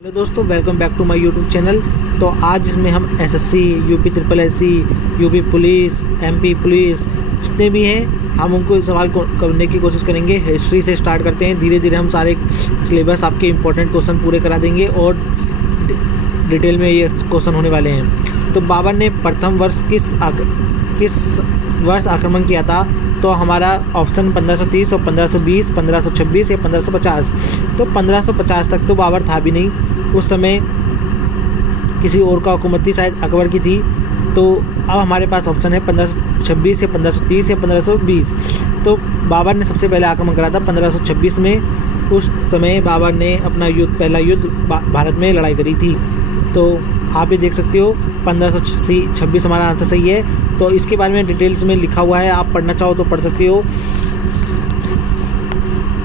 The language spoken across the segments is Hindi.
हेलो दोस्तों, welcome back to my YouTube channel. तो आज इसमें हम SSC, UP triple SC, UP police, MP police जितने भी हैं हम उनको सवाल करने की कोशिश करेंगे। हिस्ट्री से स्टार्ट करते हैं, धीरे धीरे हम सारे सिलेबस आपके इंपॉर्टेंट क्वेश्चन पूरे करा देंगे और डिटेल में ये क्वेश्चन होने वाले हैं। तो बाबर ने प्रथम वर्ष किस वर्ष आक्रमण किया था? तो हमारा ऑप्शन 1530 और 1520, 1526 या 1550। तो 1550 तक तो बाबर था भी नहीं, उस समय किसी और का हुकूमत थी, शायद अकबर की थी। तो अब हमारे पास ऑप्शन है 1526 या 1530 या 1520। तो बाबर ने सबसे पहले आक्रमण करा था 1526 में। उस समय बाबर ने अपना पहला युद्ध भारत में लड़ाई करी थी। तो आप ये देख सकते हो 1526 हमारा आंसर सही है। तो इसके बारे में डिटेल्स में लिखा हुआ है, आप पढ़ना चाहो तो पढ़ सकते हो,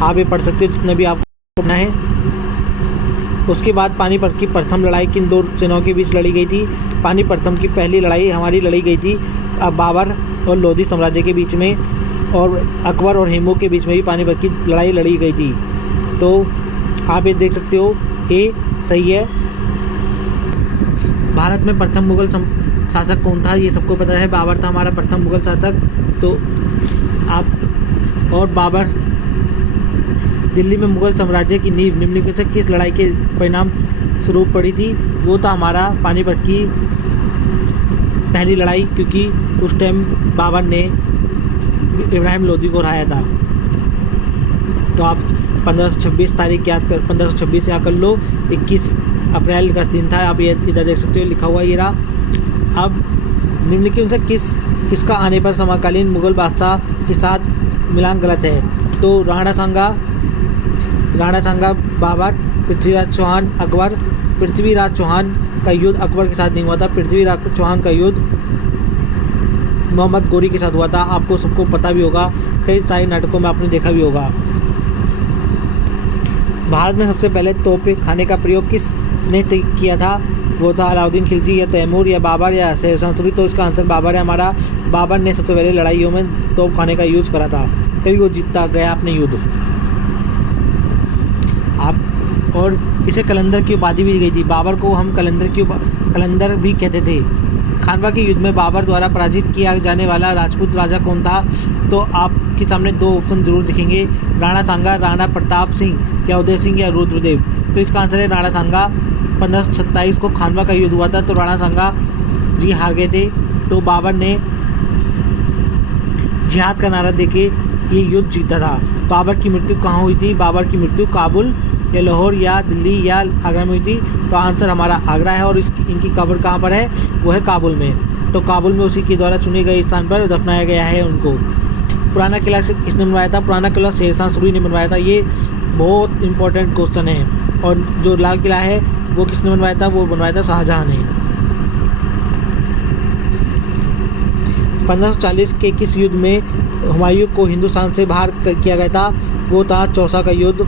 आप ये पढ़ सकते हो जितना भी आपको पढ़ना है। उसके बाद पानीपत की प्रथम लड़ाई किन दो सेनाओं के बीच लड़ी गई थी? पानीपत की पहली लड़ाई हमारी लड़ी गई थी बाबर और लोधी साम्राज्य के बीच में, और अकबर और हेमू के बीच में भी पानीपत की लड़ाई लड़ी गई थी। तो आप ये देख सकते हो, ए सही है। भारत में प्रथम मुगल शासक कौन था? ये सबको पता है, बाबर था हमारा प्रथम मुगल शासक। तो आप और बाबर दिल्ली में मुगल साम्राज्य की नींव निम्नलिखित से किस लड़ाई के परिणाम स्वरूप पड़ी थी? वो था हमारा पानीपत की पहली लड़ाई, क्योंकि उस टाइम बाबर ने इब्राहिम लोदी को हराया था। तो आप 1526 तारीख याद कर, 1526 याद कर लो। 21 अप्रैल का दिन था, आप ये इधर देख सकते हो लिखा हुआ ये रहा। अब निम्नलिखित से किसका आने पर समकालीन मुगल बादशाह के साथ मिलान गलत है? तो राणा सांगा बाबर, पृथ्वीराज चौहान अकबर। पृथ्वीराज चौहान का युद्ध अकबर के साथ नहीं हुआ था, पृथ्वीराज चौहान का युद्ध मोहम्मद गोरी के साथ हुआ था। आपको सबको पता भी होगा, कई सारे नाटकों में आपने देखा भी होगा। भारत में सबसे पहले तोपे खाने का प्रयोग किसने किया था? वो था अलाउद्दीन खिलजी या तैमूर या बाबर या शेरशाह सूरी। तो इसका आंसर बाबर है हमारा। बाबर ने सबसे पहले लड़ाइयों में तोप खाने का यूज करा था, तभी वो जीतता गया अपने युद्ध। आप और इसे कलंदर की उपाधि भी दी गई थी। बाबर को हम कलंदर भी कहते थे। खानवा के युद्ध में बाबर द्वारा पराजित किया जाने वाला राजपूत राजा कौन था? तो आपके सामने दो ऑप्शन जरूर दिखेंगे, राणा सांगा, राणा प्रताप सिंह या उदय सिंह या रुद्रदेव। तो इसका आंसर है राणा सांगा। 1527 को खानवा का युद्ध हुआ था, तो राणा सांगा जी हार गए थे। तो बाबर ने जिहाद का नारा देके ये युद्ध जीता था। बाबर की मृत्यु कहाँ हुई थी? बाबर की मृत्यु काबुल या लाहौर या दिल्ली या आगरा में हुई थी। तो आंसर हमारा आगरा है, और इनकी कब्र कहाँ पर है? वो है काबुल में। तो काबुल में उसी के द्वारा चुने गए स्थान पर दफनाया गया है उनको। पुराना किला किसने बनवाया था? पुराना किला शेरशाह सूरी ने बनवाया था। ये बहुत इंपॉर्टेंट क्वेश्चन है। और जो लाल किला है वो किसने बनवाया था? वो बनवाया था शाहजहां ने। 1540 के किस युद्ध में हुमायूं को हिंदुस्तान से बाहर किया गया था? वो था चौसा का युद्ध,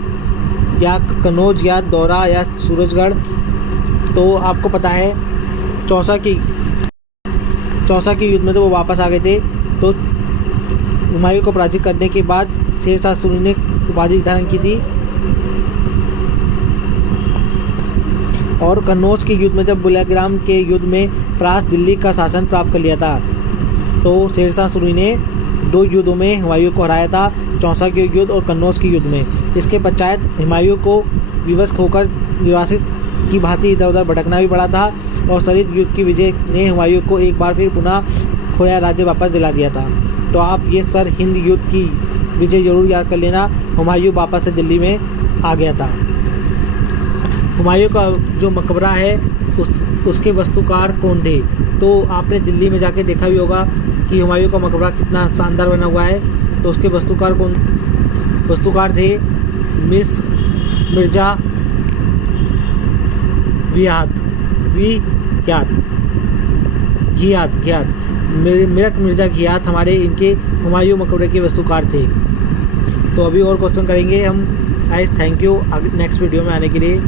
या कन्नौज या दौरा या सूरजगढ़। तो आपको पता है चौसा के युद्ध में तो वो वापस आ गए थे। तो हुमायूं को पराजित करने के बाद शेरशाह सूरी ने उपाधि धारण की थी। और कन्नौज के युद्ध में जब बुलाग्राम के युद्ध में प्रास दिल्ली का शासन प्राप्त कर लिया था। तो शेरशाह सूरी ने दो युद्धों में हुमायूं को हराया था, चौसा के युद्ध और कन्नौज के युद्ध में। इसके पश्चात हुमायूं को विवश होकर निवासित की भांति इधर उधर भटकना भी पड़ा था, और शरीद युद्ध की विजय ने हुमायूं को एक बार फिर पुनः खोया राज्य वापस दिला दिया था। तो आप ये सर हिंद युद्ध की विजय जरूर याद कर लेना। हुमायूं वापस से दिल्ली में आ गया था। हुमायूं का जो मकबरा है उसके वास्तुकार कौन थे? तो आपने दिल्ली में जाके देखा भी होगा कि हुमायूं का मकबरा कितना शानदार बना हुआ है। तो उसके वास्तुकार थे मिर्जा घियात मिर्जा घियात हमारे इनके हुमायूं मकबरे के वास्तुकार थे। तो अभी और क्वेश्चन करेंगे हम। Guys thank you next video में आने के लिए।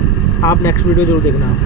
आप नेक्स्ट वीडियो जरूर देखना।